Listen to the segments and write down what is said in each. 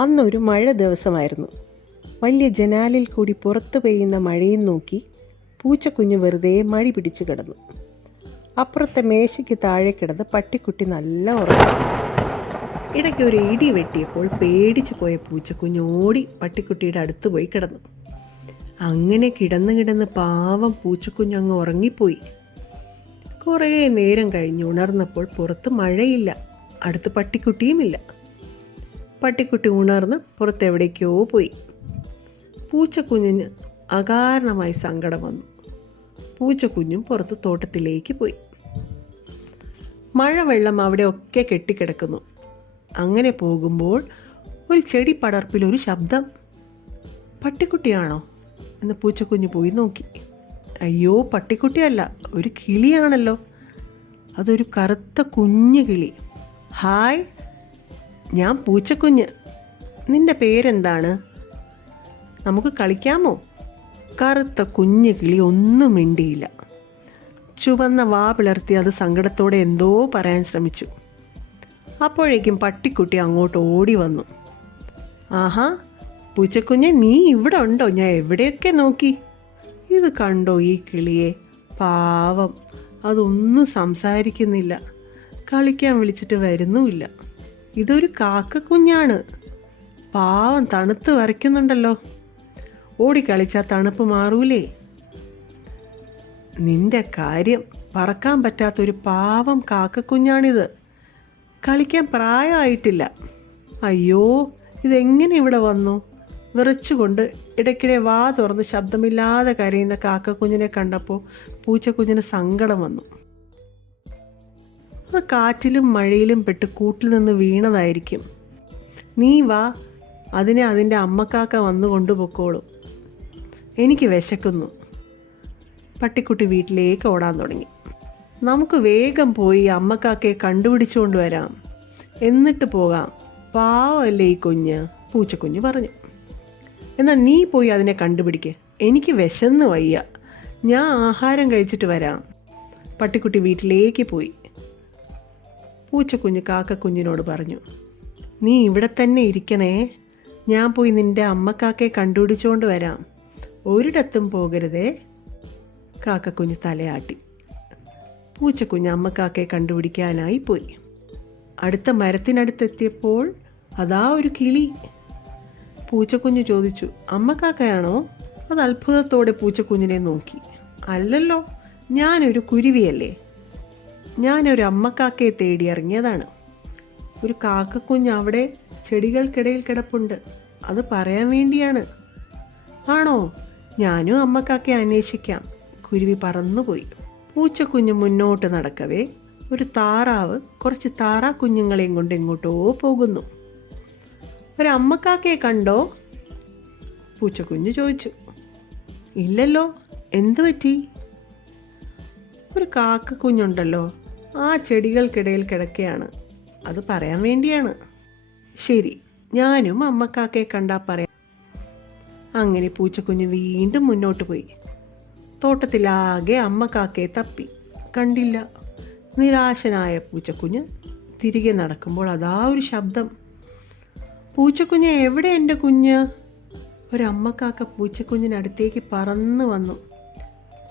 അന്നൊരു മഴ ദിവസമായിരുന്നു. വലിയ ജനാലിൽ കൂടി പുറത്തു പെയ്യുന്ന മഴയും നോക്കി പൂച്ചക്കുഞ്ഞ് വെറുതെ മഴ പിടിച്ചു കിടന്നു. അപ്പുറത്തെ മേശയ്ക്ക് താഴെ കിടന്ന് പട്ടിക്കുട്ടി നല്ല ഉറങ്ങി. ഇടയ്ക്ക് ഒരു ഇടി വെട്ടിയപ്പോൾ പേടിച്ചു പോയ പൂച്ചക്കുഞ്ഞ് ഓടി പട്ടിക്കുട്ടിയുടെ അടുത്ത് പോയി കിടന്നു. അങ്ങനെ കിടന്ന് പാവം പൂച്ചക്കുഞ്ഞ് അങ്ങ് ഉറങ്ങിപ്പോയി. കുറേ നേരം കഴിഞ്ഞ് ഉണർന്നപ്പോൾ പുറത്ത് മഴയില്ല, അടുത്ത് പട്ടിക്കുട്ടിയുമില്ല. പട്ടിക്കുട്ടി ഉണർന്ന് പുറത്തെവിടേക്കോ പോയി. പൂച്ചക്കുഞ്ഞിന് അകാരണമായി സങ്കടം വന്നു. പൂച്ചക്കുഞ്ഞും പുറത്ത് തോട്ടത്തിലേക്ക് പോയി. മഴവെള്ളം അവിടെ ഒക്കെ കെട്ടിക്കിടക്കുന്നു. അങ്ങനെ പോകുമ്പോൾ ഒരു ചെടി പടർപ്പിലൊരു ശബ്ദം. പട്ടിക്കുട്ടിയാണോ എന്ന് പൂച്ചക്കുഞ്ഞ് പോയി നോക്കി. അയ്യോ, പട്ടിക്കുട്ടിയല്ല, ഒരു കിളിയാണല്ലോ. അതൊരു കറുത്ത കുഞ്ഞു കിളി. ഹായ്, ഞാൻ പൂച്ചക്കുഞ്ഞ്. നിന്റെ പേരെന്താണ്? നമുക്ക് കളിക്കാമോ? കറുത്ത കുഞ്ഞു കിളി ഒന്നും മിണ്ടിയില്ല. ചുവന്ന വാ പിളർത്തി അത് സങ്കടത്തോടെ എന്തോ പറയാൻ ശ്രമിച്ചു. അപ്പോഴേക്കും പട്ടിക്കുട്ടി അങ്ങോട്ട് ഓടി വന്നു. ആഹാ, പൂച്ചക്കുഞ്ഞെ, നീ ഇവിടെ ഉണ്ടോ? ഞാൻ എവിടെയൊക്കെ നോക്കി. ഇത് കണ്ടോ ഈ കിളിയെ? പാവം, അതൊന്നും സംസാരിക്കുന്നില്ല, കളിക്കാൻ വിളിച്ചിട്ട് വരുന്നുമില്ല. ഇതൊരു കാക്കക്കുഞ്ഞാണ്. പാവം, തണുത്ത് വരയ്ക്കുന്നുണ്ടല്ലോ. ഓടിക്കളിച്ചാൽ തണുപ്പ് മാറൂലേ? നിന്റെ കാര്യം, പറക്കാൻ പറ്റാത്തൊരു പാവം കാക്കക്കുഞ്ഞാണിത്. കളിക്കാൻ പ്രായമായിട്ടില്ല. അയ്യോ, ഇതെങ്ങനെ ഇവിടെ വന്നു? വിറച്ചുകൊണ്ട് ഇടയ്ക്കിടെ വാ തുറന്ന് ശബ്ദമില്ലാതെ കരയുന്ന കാക്കക്കുഞ്ഞിനെ കണ്ടപ്പോൾ പൂച്ചക്കുഞ്ഞിന് സങ്കടം വന്നു. അത് കാറ്റിലും മഴയിലും പെട്ട് കൂട്ടിൽ നിന്ന് വീണതായിരിക്കും. നീ വാ, അതിനെ അതിൻ്റെ അമ്മക്കാക്ക വന്നു കൊണ്ടുപോയിക്കോളും. എനിക്ക് വിശക്കുന്നു. പട്ടിക്കുട്ടി വീട്ടിലേക്ക് ഓടാൻ തുടങ്ങി. നമുക്ക് വേഗം പോയി അമ്മക്കാക്കയെ കണ്ടുപിടിച്ചുകൊണ്ട് വരാം, എന്നിട്ട് പോകാം. പാവമല്ലേ ഈ കുഞ്ഞ്, പൂച്ചക്കുഞ്ഞ് പറഞ്ഞു. എന്നാൽ നീ പോയി അതിനെ കണ്ടുപിടിക്ക്. എനിക്ക് വിശന്ന് വയ്യ, ഞാൻ ആഹാരം കഴിച്ചിട്ട് വരാം. പട്ടിക്കുട്ടി വീട്ടിലേക്ക് പോയി. പൂച്ചക്കുഞ്ഞ് കാക്കക്കുഞ്ഞിനോട് പറഞ്ഞു, നീ ഇവിടെ തന്നെ ഇരിക്കണേ, ഞാൻ പോയി നിൻ്റെ അമ്മക്കാക്കയെ കണ്ടുപിടിച്ചുകൊണ്ട് വരാം. ഒരിടത്തും പോകരുതേ. കാക്കക്കുഞ്ഞ് തലയാട്ടി. പൂച്ചക്കുഞ്ഞ് അമ്മക്കാക്കയെ കണ്ടുപിടിക്കാനായി പോയി. അടുത്ത മരത്തിനടുത്തെത്തിയപ്പോൾ അതാ ഒരു കിളി. പൂച്ചക്കുഞ്ഞ് ചോദിച്ചു, അമ്മക്കാക്കയാണോ? അത് അത്ഭുതത്തോടെ പൂച്ചക്കുഞ്ഞിനെ നോക്കി. അല്ലല്ലോ, ഞാനൊരു കുരുവിയല്ലേ. ഞാനൊരു അമ്മക്കാക്കയെ തേടി ഇറങ്ങിയതാണ്. ഒരു കാക്കക്കുഞ്ഞ് അവിടെ ചെടികൾക്കിടയിൽ കിടപ്പുണ്ട്, അത് പറയാൻ വേണ്ടിയാണ്. ആണോ? ഞാനും അമ്മക്കാക്കയെ അന്വേഷിക്കാം. കുരുവി പറന്നുപോയി. പൂച്ചക്കുഞ്ഞ് മുന്നോട്ട് നടക്കവേ ഒരു താറാവ് കുറച്ച് താറാ കുഞ്ഞുങ്ങളെയും കൊണ്ട് എങ്ങോട്ടോ പോകുന്നു. ഒരു അമ്മക്കാക്കയെ കണ്ടോ? പൂച്ചക്കുഞ്ഞ് ചോദിച്ചു. ഇല്ലല്ലോ, എന്തു പറ്റി? ഒരു കാക്കക്കുഞ്ഞുണ്ടല്ലോ, ആ ചെടികൾക്കിടയിൽ കിടക്കുകയാണ്, അത് പറയാൻ വേണ്ടിയാണ്. ശരി, ഞാനും അമ്മക്കാക്കയെ കണ്ടാൽ പറയാം. അങ്ങനെ പൂച്ചക്കുഞ്ഞ് വീണ്ടും മുന്നോട്ട് പോയി. തോട്ടത്തിലാകെ അമ്മക്കാക്കയെ തപ്പി, കണ്ടില്ല. നിരാശനായ പൂച്ചക്കുഞ്ഞ് തിരികെ നടക്കുമ്പോൾ അതാ ഒരു ശബ്ദം. പൂച്ചക്കുഞ്ഞ്, എവിടെ എൻ്റെ കുഞ്ഞ്? ഒരമ്മക്കാക്ക പൂച്ചക്കുഞ്ഞിനടുത്തേക്ക് പറന്നു വന്നു.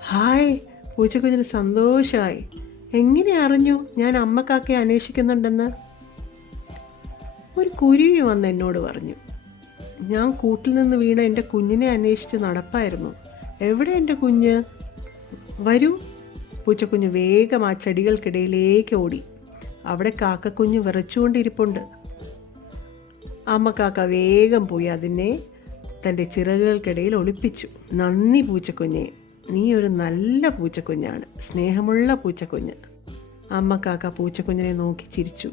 ഹായ്, പൂച്ചക്കുഞ്ഞിന് സന്തോഷമായി. എങ്ങനെ അറിഞ്ഞു ഞാൻ അമ്മക്കാക്കയെ അന്വേഷിക്കുന്നുണ്ടെന്ന്? ഒരു കുരുവി വന്ന് എന്നോട് പറഞ്ഞു. ഞാൻ കൂട്ടിൽ നിന്ന് വീണ എൻ്റെ കുഞ്ഞിനെ അന്വേഷിച്ച് നടപ്പായിരുന്നു. എവിടെ എൻ്റെ കുഞ്ഞ്? വരൂ. പൂച്ചക്കുഞ്ഞ് വേഗം ആ ചെടികൾക്കിടയിലേക്ക് ഓടി. അവിടെ കാക്കക്കുഞ്ഞ് വിറച്ചുകൊണ്ടിരിപ്പുണ്ട്. അമ്മക്കാക്ക വേഗം പോയി അതിനെ തൻ്റെ ചിറകുകൾക്കിടയിൽ ഒളിപ്പിച്ചു. നന്ദി പൂച്ചക്കുഞ്ഞെ, നീ ഒരു നല്ല പൂച്ചക്കുഞ്ഞാണ്, സ്നേഹമുള്ള പൂച്ചക്കുഞ്ഞ്. അമ്മക്കാക്ക പൂച്ചക്കുഞ്ഞിനെ നോക്കി ചിരിച്ചു.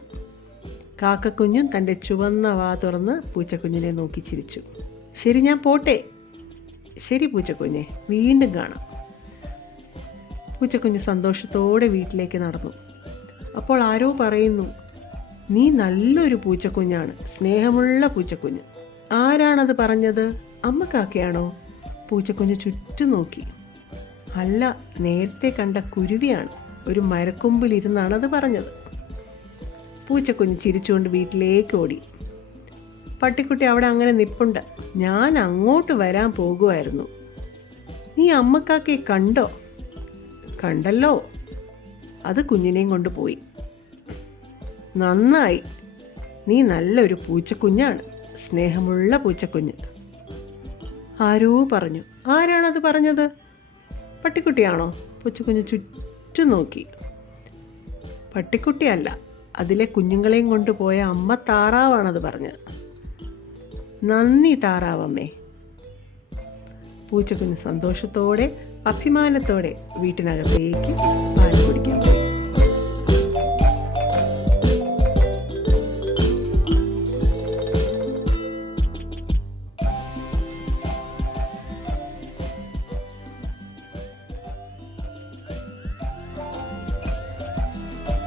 കാക്കക്കുഞ്ഞും തൻ്റെ ചുവന്ന വാ തുറന്ന് പൂച്ചക്കുഞ്ഞിനെ നോക്കി ചിരിച്ചു. ശരി, ഞാൻ പോട്ടെ. ശരി പൂച്ചക്കുഞ്ഞെ, വീണ്ടും കാണാം. പൂച്ചക്കുഞ്ഞ് സന്തോഷത്തോടെ വീട്ടിലേക്ക് നടന്നു. അപ്പോൾ ആരോ പറയുന്നു, നീ നല്ലൊരു പൂച്ചക്കുഞ്ഞാണ്, സ്നേഹമുള്ള പൂച്ചക്കുഞ്ഞ്. ആരാണത് പറഞ്ഞത്? അമ്മക്കാക്കയാണോ? പൂച്ചക്കുഞ്ഞ് ചുറ്റും നോക്കി. അല്ല, നേരത്തെ കണ്ട കുരുവിയാണ്. ഒരു മരക്കൊമ്പിലിരുന്നാണ് അത് പറഞ്ഞത്. പൂച്ചക്കുഞ്ഞ് ചിരിച്ചുകൊണ്ട് വീട്ടിലേക്ക് ഓടി. പട്ടിക്കുട്ടി അവിടെ അങ്ങനെ നിപ്പുണ്ട്. ഞാൻ അങ്ങോട്ട് വരാൻ പോകുമായിരുന്നു. നീ അമ്മക്കാക്കയെ കണ്ടോ? കണ്ടല്ലോ, അത് കുഞ്ഞിനെയും കൊണ്ടുപോയി. നന്നായി, നീ നല്ലൊരു പൂച്ചക്കുഞ്ഞാണ്, സ്നേഹമുള്ള പൂച്ചക്കുഞ്ഞ്. ആരോ പറഞ്ഞു. ആരാണത് പറഞ്ഞത്? പട്ടിക്കുട്ടിയാണോ? പൂച്ചക്കുഞ്ഞ് ചുറ്റും നോക്കി. പട്ടിക്കുട്ടിയല്ല, അതിലെ കുഞ്ഞുങ്ങളെയും കൊണ്ടുപോയ അമ്മ താറാവാണത് പറഞ്ഞത്. നന്ദി താറാവമ്മേ. പൂച്ചക്കുഞ്ഞ് സന്തോഷത്തോടെ അഭിമാനത്തോടെ വീട്ടിനകത്തേക്ക്